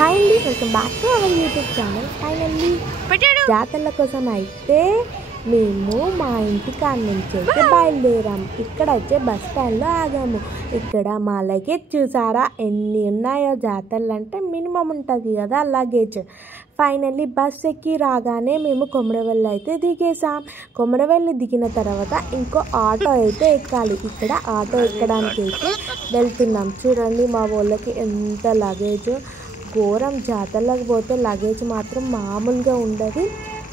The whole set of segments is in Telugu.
హాయ్ అండి, welcome back to our YouTube channel. Finally జాతరల కోసం అయితే మేము మా ఇంటికాడ నుంచి అయితే బయలుదేరాము. ఇక్కడైతే బస్ స్టాండ్లో ఆగాము. ఇక్కడ మా లగేజ్ చూసారా ఎన్ని ఉన్నాయో. జాతరలు అంటే మినిమం ఉంటుంది కదా లగేజ్. ఫైనల్లీ బస్ ఎక్కి రాగానే మేము కొమరవెల్లి అయితే దిగేసాం. కొమరవెల్లి దిగిన తర్వాత ఇంకో ఆటో అయితే ఎక్కాలి. ఇక్కడ ఆటో ఎక్కడానికి అయితే వెళ్తున్నాం. చూడండి మా వాళ్ళకి ఎంత లగేజ్, ఘోరం. జాతరలకు పోతే లగేజ్ మాత్రం మామూలుగా ఉండదు.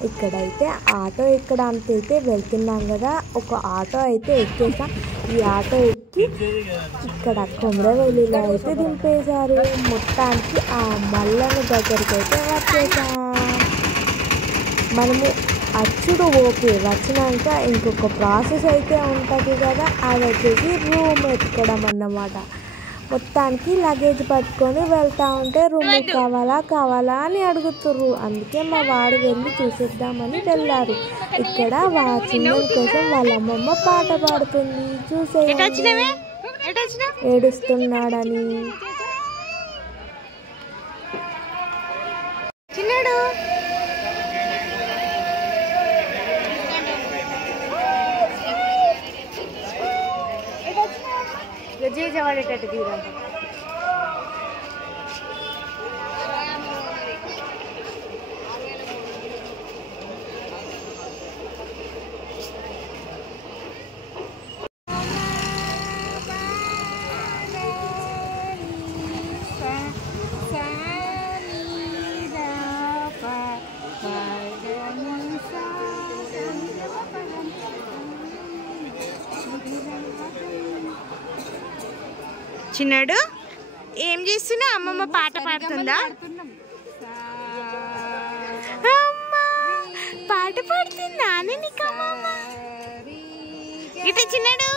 ఇక్కడైతే ఆటో ఎక్కడానికి అయితే వెళ్తున్నాం కదా. ఒక ఆటో అయితే ఎక్కేసాం. ఈ ఆటో ఎక్కి ఇక్కడ కొమరవెల్లిలో అయితే దింపేశారు. మొత్తానికి ఆ మల్లన్న దగ్గరికి అయితే వచ్చేసాం. మనము అచ్చుడు ఓకే, వచ్చినాక ఇంకొక ప్రాసెస్ అయితే ఉంటుంది కదా, అది వచ్చేసి రూమ్ ఎక్కడం అన్నమాట. మొత్తానికి లగేజ్ పట్టుకొని వెళ్తూ ఉంటే రూమ్ కావాలా అని అడుగుతుర్రు. అందుకే మా వాడు వెళ్ళి చూసేద్దామని వెళ్ళారు. ఇక్కడ చిన్న కోసం వాళ్ళ అమ్మమ్మ పాట పాడుతుంది. చూసేయండి ఏడుస్తున్నాడని. వాడేటట్టు తీరంట. చిన్నాడు ఏం చేస్తున్నా? అమ్మమ్మ పాట పాడుతుందా? అమ్మా పాట పాడుతుందా నీకు అమ్మమ్మ? ఇట చిన్నాడు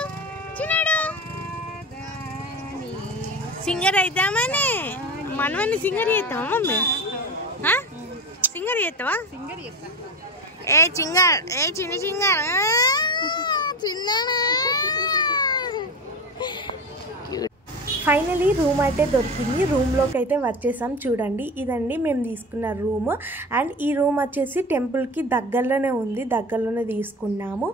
సింగర్ అవుతామని మనవన్ని సింగర్ చేస్తావా మమ్మీ? సింగర్ చేస్తావా? ఏ చింగర్, ఏ చిన్న సింగర్ చిన్నాడు. ఫైనలీ రూమ్ అయితే దొరికింది. రూమ్లోకి అయితే వచ్చేసాం. చూడండి ఇదండి మేము తీసుకున్న రూమ్. అండ్ ఈ రూమ్ వచ్చేసి టెంపుల్కి దగ్గరలోనే ఉంది, దగ్గరలోనే తీసుకున్నాము.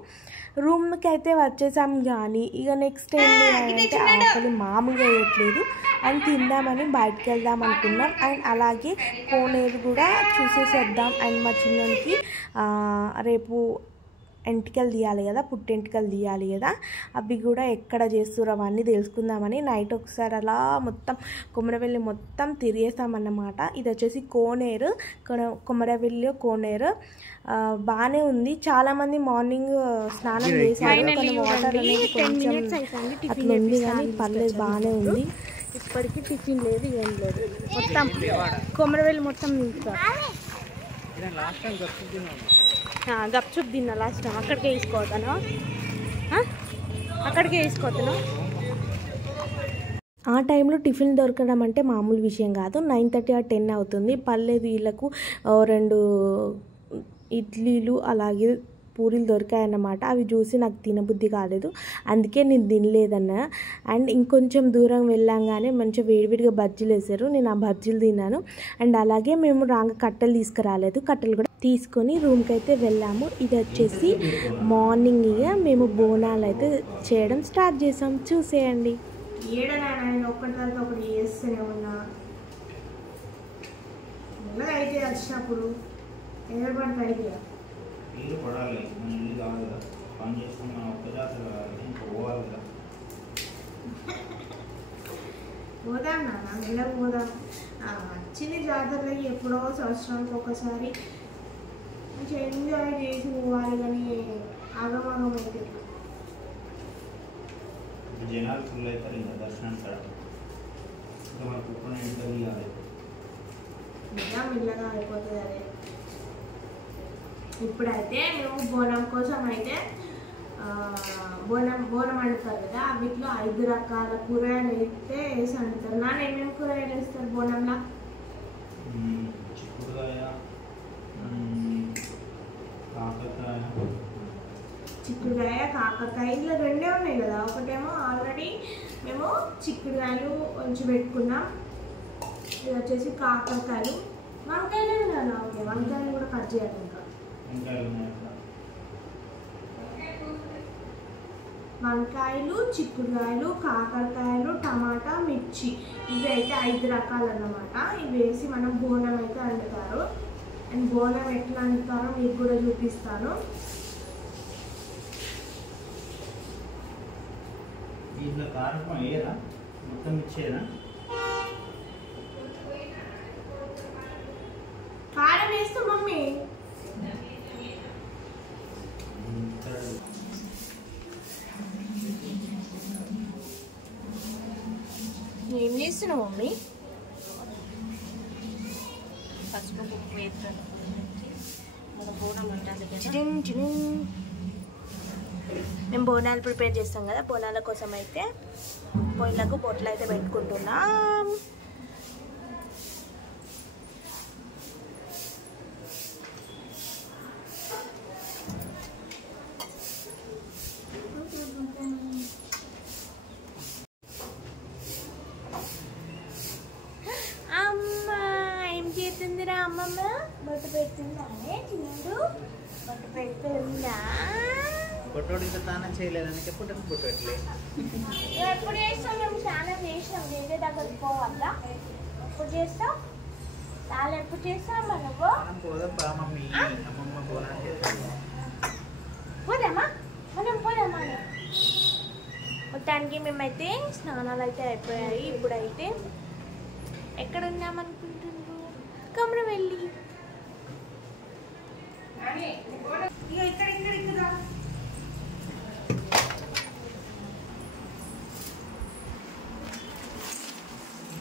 రూమ్కి అయితే వచ్చేసాం. కానీ ఇక నెక్స్ట్ ఏంటి అంటే ఆకలి మామూలుగా వేయట్లేదు. అండ్ తిందామని బయటకు వెళ్దాం అనుకున్నాం. అండ్ అలాగే కోనేరు కూడా చూసేసేద్దాం. అండ్ మా చిన్నకి రేపు ఎంటికలు తీయాలి కదా, పుట్టెంటికలు తీయాలి కదా, అవి కూడా ఎక్కడ చేస్తున్నారు అవన్నీ తెలుసుకుందామని నైట్ ఒకసారి అలా మొత్తం కొమరవెల్లి మొత్తం తిరిగేస్తామన్నమాట. ఇది వచ్చేసి కోనేరు, కొమరవెల్లి కోనేరు. బాగానే ఉంది. చాలామంది మార్నింగ్ స్నానం చేశారు. వాటర్ అనేది కొంచెం అట్లా ఉంది కానీ పర్లేదు, బాగానే ఉంది. ఇప్పటికీ టిఫిన్ లేదు, ఏం లేదు. మొత్తం కొమరవెల్లి మొత్తం గప్చుప్ తిన్నా లాస్ట్ టైం. అక్కడికే వేసుకోతాను. ఆ టైంలో టిఫిన్ దొరకడం అంటే మామూలు విషయం కాదు. 9:30 or 10 అవుతుంది. పర్లేదు, వీళ్ళకు 2 ఇడ్లీలు అలాగే పూరీలు దొరికాయన్నమాట. అవి చూసి నాకు తినబుద్ధి కాలేదు, అందుకే నేను తినలేదన్న. అండ్ ఇంకొంచెం దూరం వెళ్ళంగానే మంచిగా వేడివేడిగా బజ్జీలు వేసారు. నేను ఆ బజ్జీలు తిన్నాను. అండ్ అలాగే మేము కట్టెలు తీసుకురాలేదు, కట్టెలు కూడా తీసుకొని రూమ్కి అయితే వెళ్ళాము. ఇది వచ్చేసి మార్నింగ్ ఇక మేము బోనాలు అయితే చేయడం స్టార్ట్ చేసాం. చూసేయండి. ఒకటి తర్వాత ఒకటి చేస్తూనే ఉన్నా. అయితే వచ్చినప్పుడు ఎవరు నీళ్ళు పడాలి, నీళ్ళు కాదు కదా, పని చేసుకుని ఒక్క జాతర ఇంకా పోవాలి కదా. పోదాం నాన్న, మెల్లగా పోదాం. చిన్న జాతరలకి ఎప్పుడో సంవత్సరానికి ఒకసారి మంచిగా ఎంజాయ్ చేసి పోవాలి. కానీ ఆగమాగం అయితే జనాలు ఫుల్ అవుతారు ఇంకా దర్శనం కాడ. ఇంకా మన కుక్కను ఎంత తీయాలి, మెల్లగా అయిపోతుంది. అదే ఇప్పుడైతే మేము బోనం కోసం అయితే బోనం వండుతారు కదా, వీటిలో 5 రకాల కూరగాయలు అయితే వేసి వండుతారు. నాన్న ఏమేమి కూరగాయలు వేస్తారు బోనంలో? చిక్కుడుకాయ, కాకరకాయ, చిక్కుడుకాయ, కాకరకాయ, ఇలా 2 ఉన్నాయి కదా. ఒకటేమో ఆల్రెడీ మేము చిక్కుడుకాయలు ఉంచి పెట్టుకున్నాం. ఇది వచ్చేసి కాకరకాయలు, వంకాయలు కదా. ఓకే, వంకాయలు కూడా కట్ చేయాలి. ఇంకా వంకాయలు, చిక్కుడుకాయలు, కాకరకాయలు, టమాటా, మిర్చి, ఇవి అయితే 5 రకాలు అన్నమాట. ఇవి వేసి మనం బోనం అయితే వండుతారు. అండ్ బోనం ఎట్లా వండుతారో మీకు కూడా చూపిస్తాను. దీంట్లో కారం వేయరా, మొత్తం ఇచ్చేదా? కారం వేస్తూ మమ్మీ. ఏం చేస్తున్నావు మమ్మీ? పసుపు ఉప్పు వేస్తాను. మన బోనం వండాలి కదా. మేము బోనాలు ప్రిపేర్ చేస్తాం కదా, బోనాల కోసం అయితే పొయ్యిలకు బొట్లు అయితే పెట్టుకుంటున్నాం. అమ్మ ఏం చేస్తుందిరా అమ్మమ్మ? బొట్టు పెడుతుందా? చిన్నడు బొట్టు పెడుతుందా? పొట్టోడు ఇంకా స్నానం చేయలేదని ఎప్పుడు పొట్టు పెట్టలేదు. ఎప్పుడు చేస్తాం? మేము స్నానం చేసినాం. వేరే దగ్గరికి పోవాలా? ఎప్పుడు చేస్తాం? చాలా ఎప్పుడు చేస్తాం? మనకు పోదాం మమ్మీ, అమ్మమ్మ బోనాలు చేస్తాం. పోదామా? మనం పోదామా? మొత్తానికి మేమైతే స్నానాలు అయితే అయిపోయాయి. ఇప్పుడైతే ఎక్కడ ఉన్నామనుకుంటున్నారు? కమరం వెళ్ళి ఇక్కడ ఇక్కడ ఇక్కడ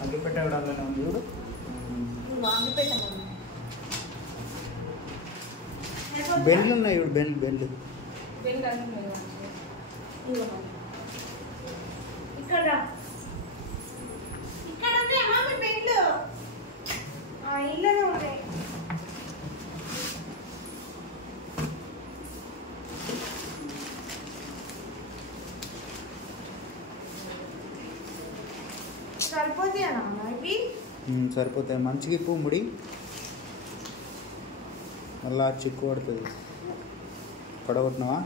అగ్గిపెట్ట ఎవడన్నా ఉంది చూడు. బెండ్లు ఉన్నాయి చూడు, బెండ్లు ఇక్కడ ఇక్కడ ఉన్నాయమ్మా మీ బెండ్లు? ఇళ్ళనే ఉన్నాయి. సరిపోతాయా ఇవి? సరిపోతాయి. మంచిగా ఇప్పు ముడి, మళ్ళా చిక్కు పడుతుంది. పడగొట్టినావా?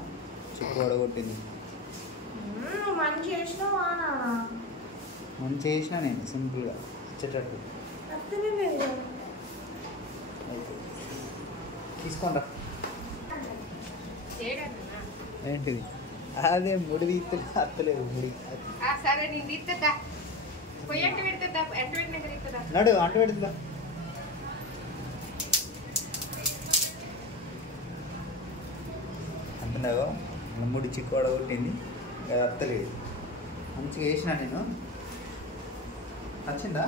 చిక్కు పడగొట్టింది. మంచి చేసినావా? మంచి చేసినా నేను సింపుల్గా ఇచ్చేటట్టు. తీసుకోండి. ఏంటిది? అదే ముడి తీస్తే అత్తలేదు. ముడి సరే నేను తీస్తా. పొయ్యి అంట పెడుతుందా? ఎంట పెట్టినాక తీస్తుందా? నడు అంట పెడుతుందా? అంటున్నావు ముడి చిక్కు పడగొట్టింది, అత్తలేదు. మంచిగా వేసినా నేను. నచ్చిందా?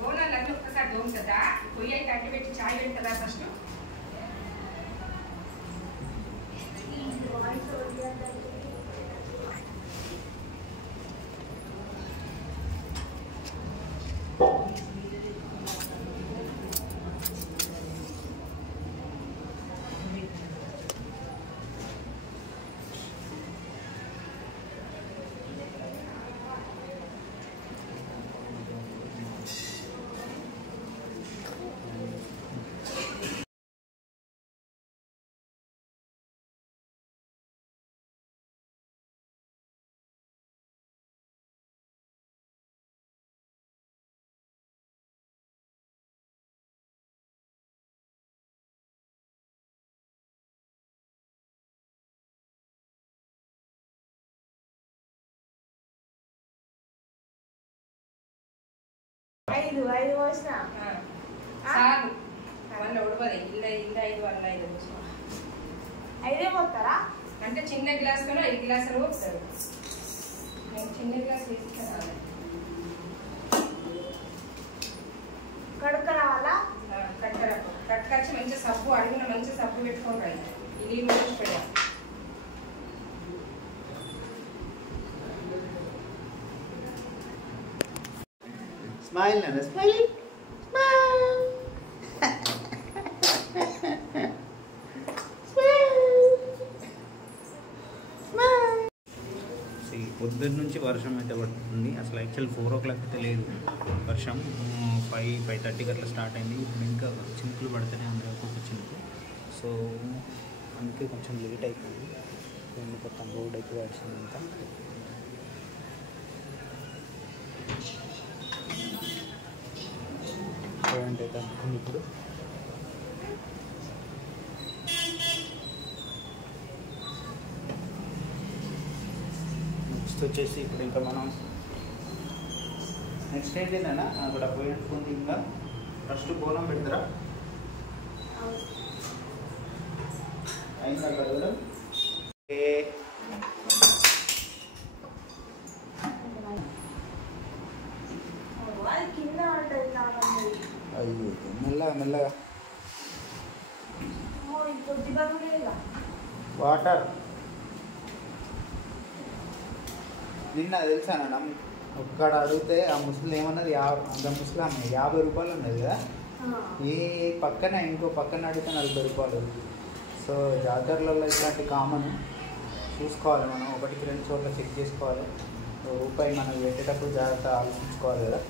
బోనాలన్నీ ఒక్కసారి దోముతుందా? పొయ్యి అయితే అడ్డు పెట్టి చాయ్ పెడతారా ఫస్ట్? ఐదు వచ్చిన చాలు. మళ్ళీ ఉడవదు. ఇల్లు 5 వల్ల 5 వచ్చిన 5 పోతారా? అంటే చిన్న గ్లాస్ కన్నా 5 గ్లాసులు పోతారు. నేను చిన్న గ్లాస్ తీసుకురావాలి. కడుక్క రావాలా? కట్టుకొచ్చి మంచిగా సబ్బు అడిగిన మంచిగా సబ్బు పెట్టుకుంటాయి. ఇది మంచి పెడ స్మైల్ నాన్న, స్మైల్. పొద్దున్న నుంచి వర్షం అయితే పడుతుంది. అసలు యాక్చువల్ 4 o'clock అయితే లేదు వర్షం. 5:30కి అట్లా స్టార్ట్ అయింది. ఇప్పుడు ఇంకా చినుకులు పడుతూనే ఉన్నాయి, ఒక్కొక్క చినుకు. సో అందుకే కొంచెం లేట్ అయిపోయింది. మొత్తం రోడ్ అయితే వచ్చిందంతా. కరెంట్ అయితే అనుకుంది ఇప్పుడు. నెక్స్ట్ వచ్చేసి ఇప్పుడు ఇంకా మనం నెక్స్ట్ ఏంటిందన్నా అక్కడ పోయినట్టుకుంది. ఇంకా ఫస్ట్ బోనం పెడతారా? అయిందా కదా? అయ్యో మెల్లగా మెల్లగా వాటర్. నిన్న తెలుసానా ఒక్కడ అడిగితే ఆ ముసలి ఏమన్నది, అంత ముసలి అమ్మ 50 రూపాయలు ఉన్నది కదా. ఈ పక్కన ఇంకో పక్కన అడిగితే 40 రూపాయలు. సో జాతరలలో ఇట్లాంటి కామన్ చూసుకోవాలి మనం. 1-2 చోట్ల చెక్ చేసుకోవాలి. రూపాయి మనం పెట్టేటప్పుడు జాగ్రత్త ఆలోచించుకోవాలి కదా.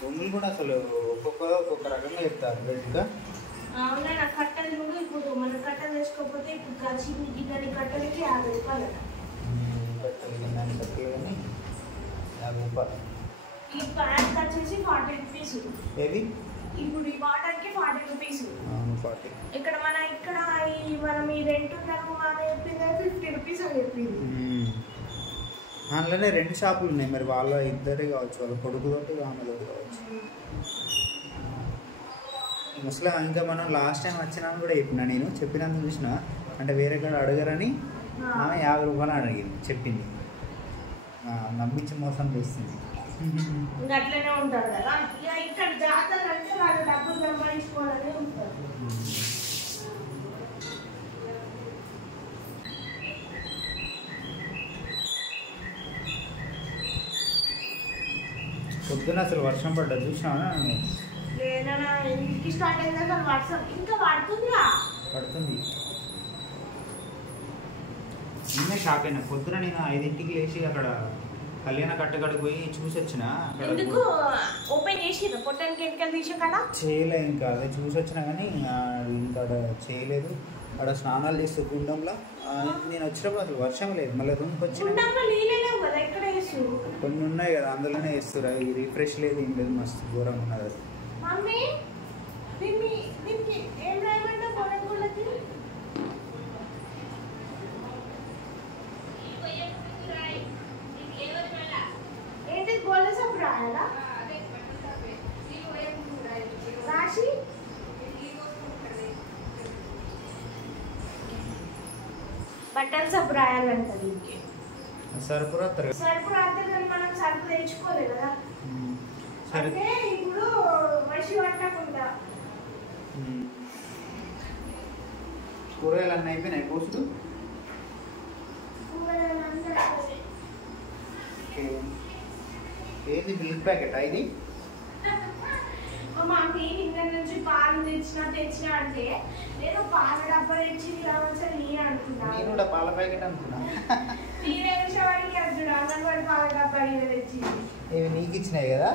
బొమ్మలు కూడా అసలు ఒక్కొక్క రకంగా చెప్తారు రేటుగా. అవునా, కట్టలు చూడు. ఇప్పుడు మన కట్టలు వేసుకోకపోతే ఇప్పుడు చిన్ని గిన్నెని కట్టలకి 50 రూపాయలు. కట్టలు గిన్నెని కట్టలు కానీ 50 రూపాయలు. ఈ ప్యాంట్ వచ్చేసి 40 రూపీస్. ఏవి ఇప్పుడు ఈ వాటర్కి 40 రూపీస్. 40. ఇక్కడ మనం ఈ రెంట్ ఉన్నాము అని చెప్పింది 50 రూపీస్ అని చెప్పింది. అందులోనే 2 షాపులు ఉన్నాయి. మరి వాళ్ళ ఇద్దరే కావచ్చు, వాళ్ళ కొడుకుతోటి ఆమెతోటి కావచ్చు. ముస్లిం ఇంకా మనం లాస్ట్ టైం వచ్చినా కూడా నేను చెప్పినందుకు చూసిన, అంటే వేరే కాడ అడగరని ఆమె 50 రూపాయలు అడిగింది, చెప్పింది. నమ్మించి మోసం చేస్తుంది. ఇంకా అట్లనే ఉంటారు కదా. ఇక్కడ జాతర అంటే వాళ్ళు డబ్బులు సంపాదించుకోవాలని ఉంటారు. పొద్దున అసలు వర్షం పడ్డా చూసినావా? లేదన్నా, ఇంటికి స్టార్ట్ అయింది కదా వర్షం. ఇంకా పడుతుందిగా. పడుతుంది. నిన్నే షాక్ అయినా. పొద్దున నేను 5ంటికి లేచి అక్కడ కళ్యాణ కట్టగడికి పోయి చూసి వచ్చిన. ఎందుకు ఓపెన్ చేసిర్రు? పొట్టానికి ఎంటికలు తీసే కదా చేయలే. ఇంకా అదే చూసి వచ్చినా కానీ ఇంకా చేయలేదు. అక్కడ స్నానాలు చేస్తే గుండంలో. నేను వచ్చినప్పుడు అసలు వర్షం లేదు. మళ్ళీ రూమ్కి వచ్చిన కొన్ని ఉన్నాయి కదా, అందులోనే వేస్తారు. అవి రిఫ్రెష్ లేదు, ఏం లేదు. మస్తు ఘోరంగా ఉన్నది. బట్టలు సబ్బు రాయాలంటది. సరుపు రాత్రి మనం సరుపు తెచ్చుకోలేదు కదా. అంటే ఇప్పుడు మనిషి వంటకుండా కూరగాయలు అన్నీ అయిపోయినాయి. పోస్టు ఏది మిల్క్ ప్యాకెట్ ఇది? మాకు నిన్న నుంచి పాలు తెచ్చినా అంటే నేను పాల డబ్బా తెచ్చింది కావచ్చు నేను అనుకున్నా. నేను కూడా పాల ప్యాకెట్ అనుకున్నా. నేనే విషయానికి అర్జుడు అంగన్వాడి పాల డబ్బా తెచ్చింది. ఇవి నీకు ఇచ్చినాయి కదా,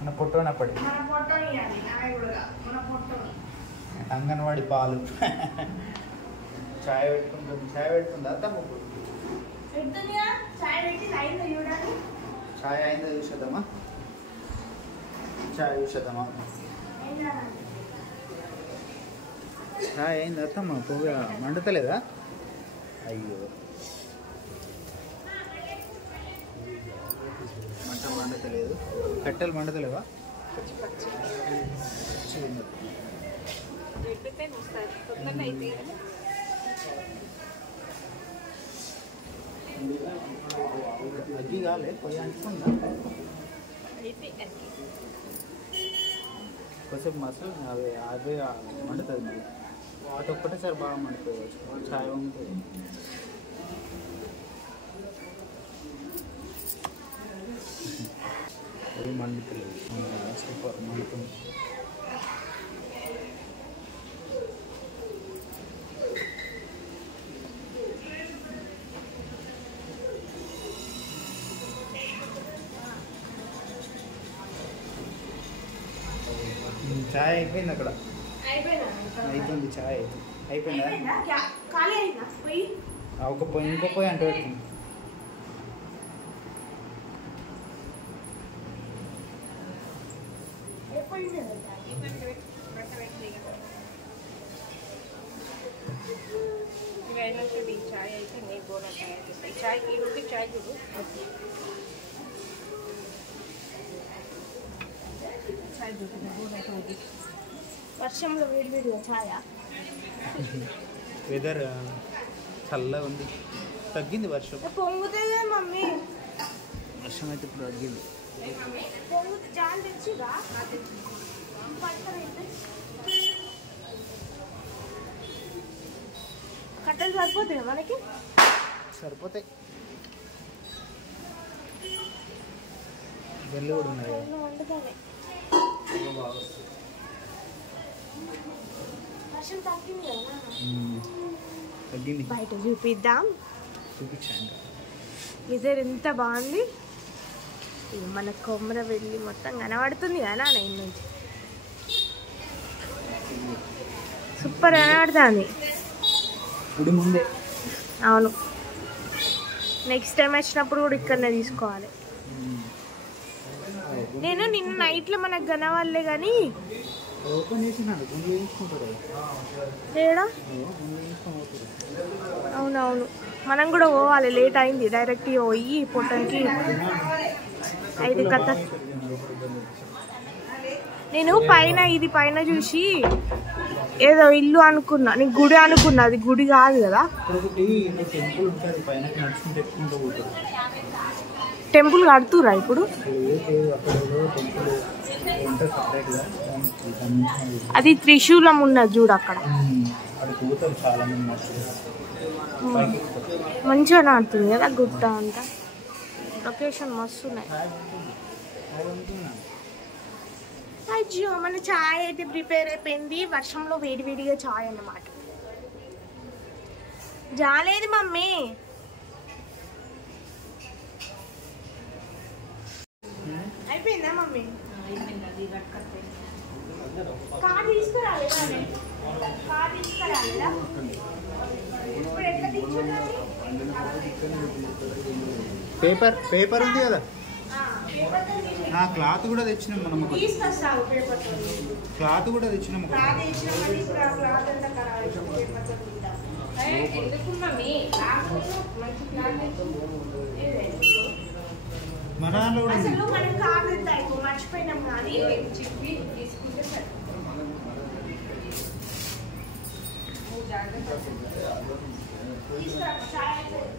మన పొట్టోనప్పటి. మన పొట్టని అది కూడా మన పొట్టని అంగన్వాడి పాలు. చాయ్ పెట్టుకుందా తమ్ము? పెడుతుందిగా. చాయ్ పెట్టి అయిందో చూడాలి. చాయ్ అయిందో చూసేద్దామా? చాయ్ చూసేద్దామా? చాయ్ అయింది అత్తమ్మ. పొగ మండుతలేదా? అయ్యో, మండతలేదు. కట్టెలు మండతలేవా? అగ్గి కాలే, పొయ్యి అంటుకుందా? కొంచెం మసలు అవే మండుతుంది. మరి వాటి ఒక్కటేసారి బాగా మండుతుంది. చాయ్ ఉంటుంది. అది మండుతుంది. సూపర్ మండుతుంది. చాయ్ అయిపోయింది అక్కడ. అయిపోయింది చాయ్ అయిపోయిందా? ఒక పొయ్యి ఇంకో పొయ్యి అంటూ పెట్టింది. చాయ్ అయితే నీ బోనా చాయ్ చేస్తాయి. చాయ్ ఈ చాయ్ చూడు. చాయ్ చూడండి బోనా చాయ్. వర్షంలో వేడివేడిగా చాయ్. వెదర్ చల్లగా ఉంది. తగ్గింది వర్షం. పొంగుతాయే మమ్మీ. వర్షం అయితే ఇప్పుడు తగ్గింది. పొంగుతుంది చాలు తెచ్చిగా. కట్టలు సరిపోతాయి మనకి. సరిపోతాయి. బెల్లు కూడా ఉన్నాయి. వర్షం తగ్గింది కదా. తగ్గింది. బయట చూపిద్దాం. చూపించాను. వెదర్ ఎంత బాగుంది. ఇది మన కొమ్మర వెళ్ళి మొత్తం కనబడుతుంది కదా నాన్న నుంచి. సూపర్ కనబడుతుంది. గుడి ముందే. అవును, నెక్స్ట్ టైం వచ్చినప్పుడు కూడా ఇక్కడనే తీసుకోవాలి. నేను నిన్న నైట్లో మనకు కనవాలే కానీ ఓపెన్ చేసినాడు. గుండె వేయించుకుంటారు. ఏడా? అవునవును, మనం కూడా పోవాలి. లేట్ అయింది. డైరెక్ట్ పోయి పొట్టంకి 5 కథ. నేను పైన ఇది పైన చూసి ఏదో ఇల్లు అనుకున్నా, నీకు గుడి అనుకున్నా. అది గుడి కాదు కదా. టెంపుల్ కడుతురా ఇప్పుడు? అది త్రిశూలం ఉన్నది చూడు అక్కడ. మంచిగా నాడుతుంది కదా గుట్ట అంతా. లొకేషన్ మస్తు ఉన్నాయి. అయ్యో, మన చాయ్ అయితే ప్రిపేర్ అయిపోయింది. వర్షంలో వేడివేడిగా చాయ్ అన్నమాట. జాలేదు మమ్మీ. అయిపోయిందా మమ్మీ? కార్ తీసుకురాలేదా? కార్ తీసుకురాలేదా? ఇప్పుడు ఎట్లా తీసుకురాలి? పేపర్ ఉంది కదా. క్లాత్ కూడా తెచ్చినాం మనం. తీసుకొస్తావు పేపర్. క్లాత్ కూడా తెచ్చినాం. మన దాంట్లో కూడా అసలు మనం కార్ తెస్తాయి మర్చిపోయినాం కానీ చెప్పి తీసుకుంటే సరే.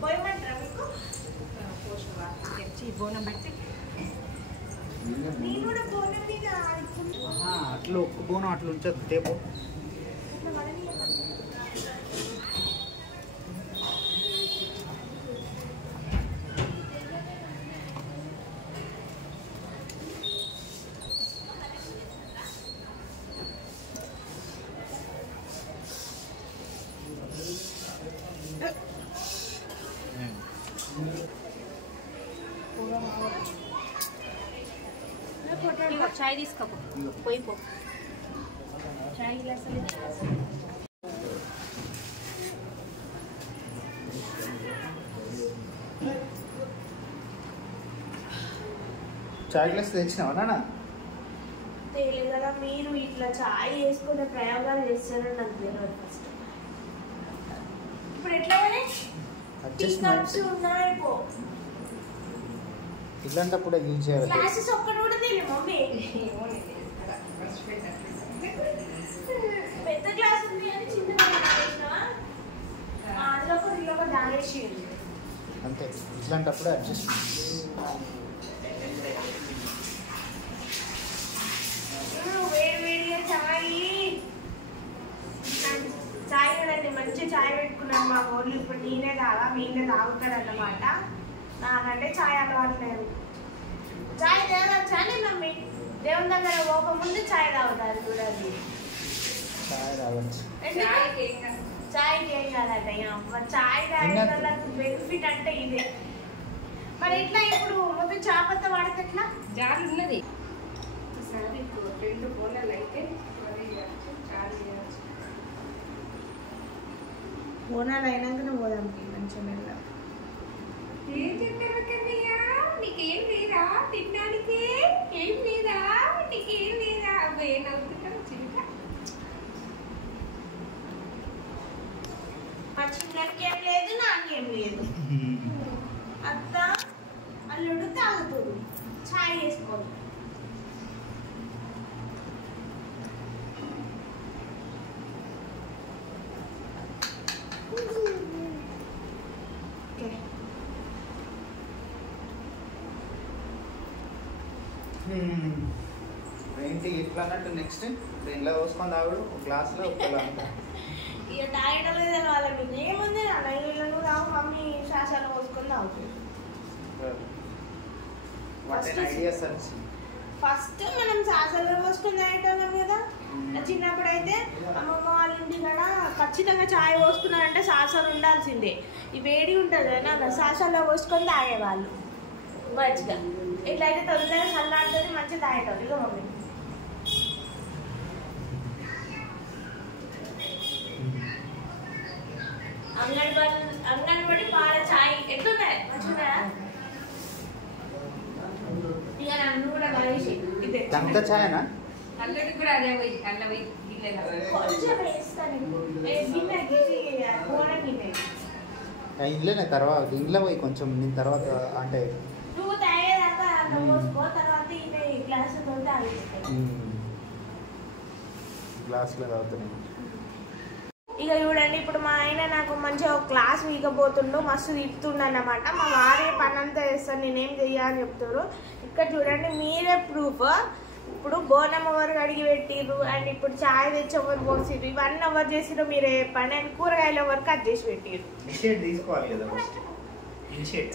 పోయమంటారా మీకు? తెచ్చి బోనం పెట్టి నేను కూడా బోనం మీద అట్లా ఒక్క బోనం అట్లా ఉంచదు. టేపు చాయ్ తీసుకోపో. పోయిపో చాయ్ గ్లాస్. చాయ్ గ్లాస్ తెచ్చినావా నాన్న? తెలియదు కదా. మీరు ఇట్లా చాయ్ వేసుకునే ప్రయోగాలు చేస్తారని నాకు తెలియదు ఫస్ట్. ఇప్పుడు ఎట్లా ఉన్నాయి? ఇట్లాంటప్పుడు యూజ్ చేయాలి. క్లాసెస్ ఒక్కటి కూడా తెలియదు మమ్మీ. పెద్ద క్లాస్ ఉంది అని చిన్న అందులో ఒక దానేసి అంతే. ఇట్లాంటప్పుడు అడ్జస్ట్. వేడివేడిగా చాయ్ కదండి. మంచి చాయ్ పెట్టుకున్నాను మా ఊళ్ళో. ఇప్పుడు నేనే తాగా, మీనే తాగుతాడు అన్నమాట. నాకంటే చాయ్ అలవాటు లేదు. చాయ్ తాగచ్చా మమ్మీ? దేవుని దగ్గర పోకముందు చాయ్ తాగుతారు చూడండి. చాయ్ తాగచ్చు. చాయ్కి ఏం కాదట. చాయ్ తాగే వాళ్ళకి బెనిఫిట్ అంటే ఇదే. మరి ఎట్లా ఇప్పుడు మొత్తం చాపత్త వాడితే ఎట్లా? జాలి ఉన్నది రెండు బోనాలు అయితే మరి చాలు చేయవచ్చు. బోనాలు అయినాకనే పోదాం మంచిగా మెల్ల. ఏం చెప్పారు కన్నయ్య? నీకేం లేదా తినడానికి? ఏం లేదా? నీకేం లేదా? అబ్బాయి ఏం అవుతుంటావు చిన్న మా చిన్నకి ఏం లేదు, నాకేం లేదు. అత్త అల్లుడు తాగుతుడు ఛాయ్ వేసుకోండి. ఏంటి ఇట్లా అన్నట్టు నెక్స్ట్ ఇంట్లో పోసుకొని తాగుడు గ్లాస్లో ఇక తాగడం లేదు వాళ్ళ మీకు ఏముంది అలా ఇళ్ళను తాగు మమ్మీ శాసాలు పోసుకొని తాగుతుంది. ఫస్ట్ మనం శాసాలు పోసుకొని తాగేటోళ్ళం కదా. చిన్నప్పుడైతే అమ్మమ్మ వాళ్ళ ఇంటి కూడా ఖచ్చితంగా చాయ్ పోసుకున్నారంటే శాసాలు ఉండాల్సిందే. ఈ వేడి ఉంటుంది కదా శాసాల్లో పోసుకొని తాగేవాళ్ళు మంచిగా. ఇట్లయితే తొందరగా చల్లాడుతుంది మంచిగా తాగేటోళ్ళు. ఇక మమ్మీ అంగన్వాడి పాల చాయ్ ఎట్లున్నాయి మంచిగా. ఇక నన్ను కూడా కలిసి ఇదే చాయనా అల్లడికి కూడా అదే పోయి అల్ల పోయి కొంచెం వేస్తాను ఇంట్లోనే తర్వాత ఇంట్లో పోయి కొంచెం నేను తర్వాత అంటే నువ్వు తాగేదాకా పోసుకో తర్వాత ఇదే గ్లాసుతో తాగిస్తాను. గ్లాస్లో తాగుతున్నాయి. ఇక చూడండి ఇప్పుడు మా ఆయన నాకు మంచిగా ఒక క్లాస్ వీకపోతుండు మస్తు తిప్పుతుండ అన్నమాట. మా వారే పని అంతా చేస్తాను నేనేం చెయ్యాలని చెప్తారు. ఇక్కడ చూడండి మీరే ప్రూఫ్. ఇప్పుడు బోనం ఎవరు కడిగి పెట్టిర్రు అండ్ ఇప్పుడు చాయ్ తెచ్చి ఎవరు పోసిర్రు ఇవన్నీ ఎవరు చేసిర్రు మీరే చెప్పండి. అండ్ కూరగాయలు ఎవరు కట్ చేసి పెట్టిర్రు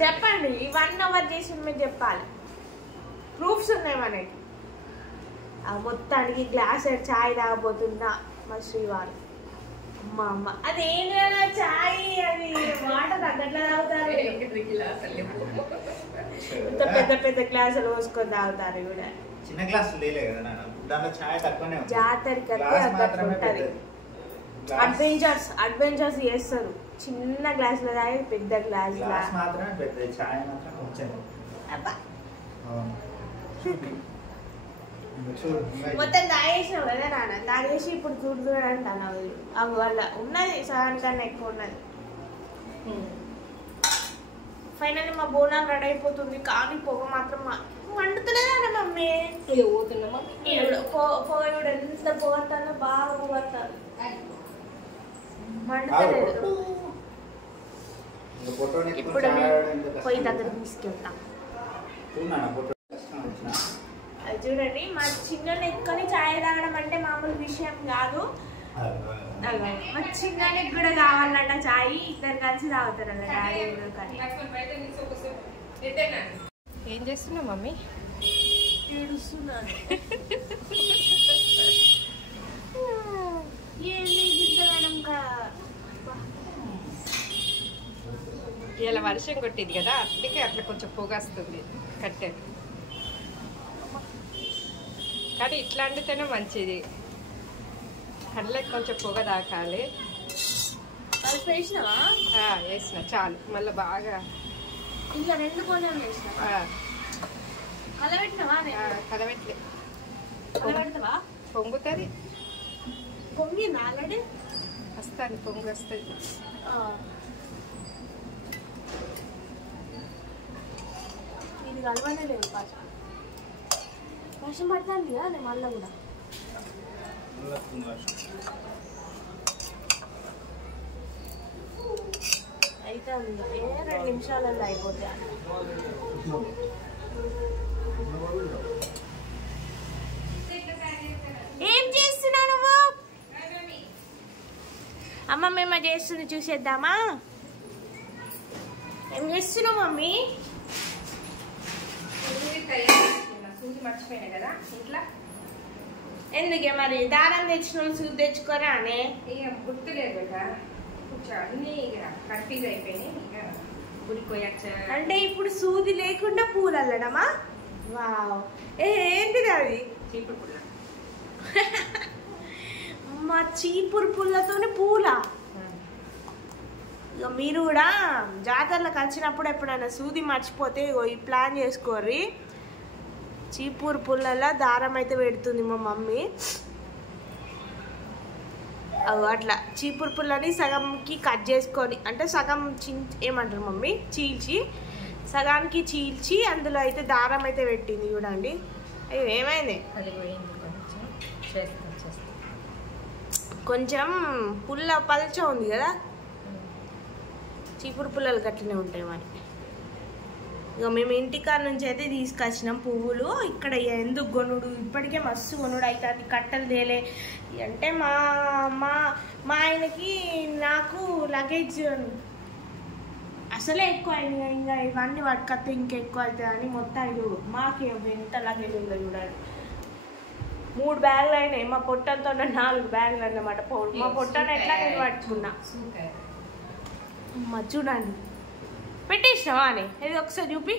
చెప్పండి. ఇవన్నీ ఎవరు చేసి మీరు చెప్పాలి. ప్రూఫ్స్ ఉన్నాయి మనకి. మొత్తానికి గ్లాస్ చాయ్ తాగబోతున్నా మా శ్రీవారు మా అమ్మ. అదేం కదా చాయ్ అది వాటర్ తగ్గట్లా తాగుతారు. ఇంత పెద్ద పెద్ద గ్లాసులు పోసుకొని తాగుతారు కూడా. చిన్న గ్లాస్ లేలే కదా దాంట్లో చాయ్ తక్కువనే ఉంది. జాతరకి ఉంటది. అడ్వెంచర్స్ చేస్తారు. చిన్న గ్లాసులో తాగి పెద్ద గ్లాస్ మాత్రమే పెద్ద చాయ్ మాత్రం కొంచెం మొత్తం తాగేసినావు కదా నాన్న. తాగేసి ఇప్పుడు చూడుతున్నాడు అంటాను అవి వల్ల ఉన్నది సగం కన్నా ఎక్కువ ఉన్నది. ఫైనల్ మా బోనాలు రెడీ అయిపోతుంది కానీ పొగ మాత్రం వండుతులేదా మమ్మీ. పొగ కూడా ఎంత పొగడతానో బాగా పొగడతాను. వండుతలేదు. ఇప్పుడు పొయ్యి దగ్గర తీసుకెళ్తాం. అది చూడండి మా చిన్న ఎత్తుకొని చాయ్ తాగడం అంటే మామూలు విషయం కాదు. మా చిన్నకి కూడా కావాలంట చాయ్. ఇద్దరు కలిసి తాగుతారు అలా. ఏం చేస్తున్నావు మమ్మీ? ఏడుస్తున్నాను. ఇలా వర్షం కొట్టింది కదా అందుకే అట్లా కొంచెం పొగ వస్తుంది కట్టె. కానీ ఇట్లా వండితేనే మంచిది. కళ్ళకి కొంచెం పొగ తాకాలి. వేసిన చాలు. మళ్ళీ బాగా ఇంకా రెండు కోణం వేసిన కలబెట్టినవా? కలబెట్టలే. కలబెడతావా? పొంగుతుంది. పొంగింది ఆల్రెడీ. వస్తుంది పొంగు వస్తుంది. ఇది కలవనే లేదు. వర్షం పడుతుంది కదా నేను మళ్ళీ కూడా. అయితే 2 నిమిషాలలో అయిపోతాయి. ఏం చేస్తున్నావు నువ్వు? అమ్మ మేము చేస్తుంది చూసేద్దామా? ఏం చేస్తున్నావు మమ్మీ? సూది మర్చిపోయినా కదా ఇంట్లో. ఎందుకే మరి దారం తెచ్చిన సూది తెచ్చుకోరా అనే ఇక గుర్తులేదు కదా. కొంచెం అన్నీ ఇక కన్ఫ్యూజ్ అయిపోయినాయి. ఇక గుడికి పోయచ్చా అంటే ఇప్పుడు సూది లేకుండా పూలు అల్లడమా? వావ్. ఏంటిది అది? చీపురు పుల్ల. మా చీపురు పుల్లతోనే పూల. ఇక మీరు కూడా జాతరలకు వచ్చినప్పుడు ఎప్పుడైనా సూది మర్చిపోతే ఈ ప్లాన్ చేసుకోర్రి. చీపురు పుల్లలా దారం అయితే పెడుతుంది మా మమ్మీ. అట్లా చీపురు పుల్లని సగంకి కట్ చేసుకొని, అంటే సగం ఏమంటారు మమ్మీ, చీల్చి సగానికి చీల్చి అందులో అయితే దారం అయితే పెట్టింది చూడండి. అయ్యో ఏమైంది, అది పోయింది కొంచెం. చేస్తాం. కొంచెం పుల్ల పల్చ ఉంది కదా, చీపురు పుల్లలు గట్లనే ఉంటాయి మరి. ఇక మేము ఇంటికాడ నుంచి అయితే తీసుకొచ్చినాం పువ్వులు. ఇక్కడ ఎందుకు కొనుడు, ఇప్పటికే మస్తు కొనుడు అవుతుంది, కట్టలు తేలే అంటే మా మా మా ఆయనకి నాకు లగేజ్ అసలే ఎక్కువ అయింది. ఇంకా ఇవన్నీ పట్టుకొస్తే ఇంకెక్కువ అవుతుంది అని మొత్తం చూడు మాకు ఎంత లగేజ్ ఉందో చూడండి. 3 బ్యాగులు అయినాయి. మా పొట్టంతో 4 బ్యాగులు అన్నమాట. మా పొట్టను ఎట్లా నేను పట్టుకున్నా చూడండి. పెట్టేసినావా అని ఇది ఒకసారి చూపి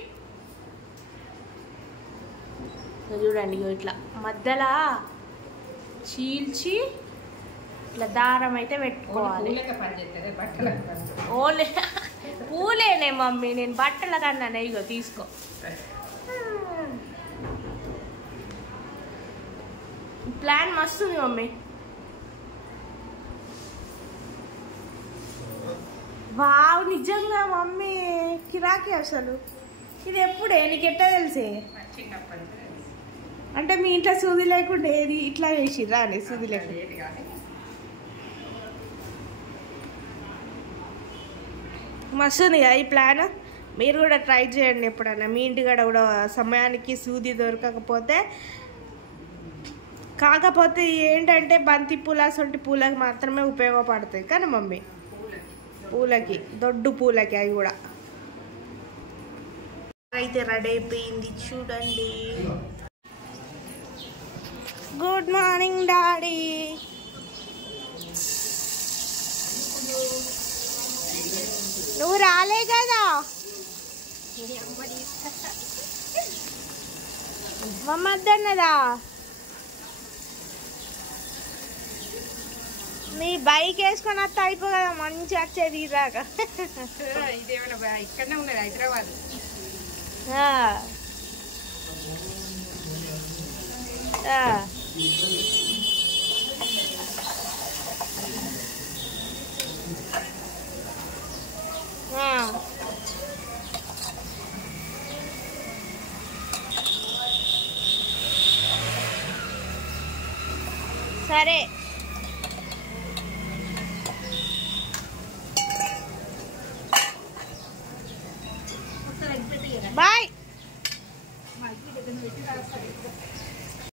చూడండి. ఇట్లా మధ్యలో చీల్చి ఇట్లా దారం అయితే పెట్టుకోవాలి. ఓలే పూలేనే మమ్మీ, నేను బట్టల కన్నా. ఇగో తీసుకో. ప్లాన్ మస్తుంది మమ్మీ. వావ్, నిజంగా మమ్మీ కిరాకి అసలు. ఇది ఎప్పుడే నీకు ఎట్లా తెలిసే? అంటే మీ ఇంట్లో సూది లేకుండా ఏది ఇట్లా వేసిర్రా అని? సూది లేకుండా మస్తుంది కదా ఈ ప్లాన్. మీరు కూడా ట్రై చేయండి ఎప్పుడైనా. మీ ఇంటికాడ కూడా సమయానికి సూది దొరకకపోతే. కాకపోతే ఏంటంటే బంతి పూల సొంటి పూలకి మాత్రమే ఉపయోగపడుతుంది కానీ మమ్మీ, పూలకి దొడ్డు పూలకి అవి కూడా. అయితే రెడీ అయిపోయింది చూడండి. Good morning daddy. నువ్వు రాలే కదా మమ్మద్దన్నదా? నీ బైక్ వేసుకొని వస్తే అయిపో కదా, మంచి వచ్చేది ఇరాక. ఇదేమైనా ఇక్కడనే ఉన్నది హైదరాబాద్. సరే బాయ్.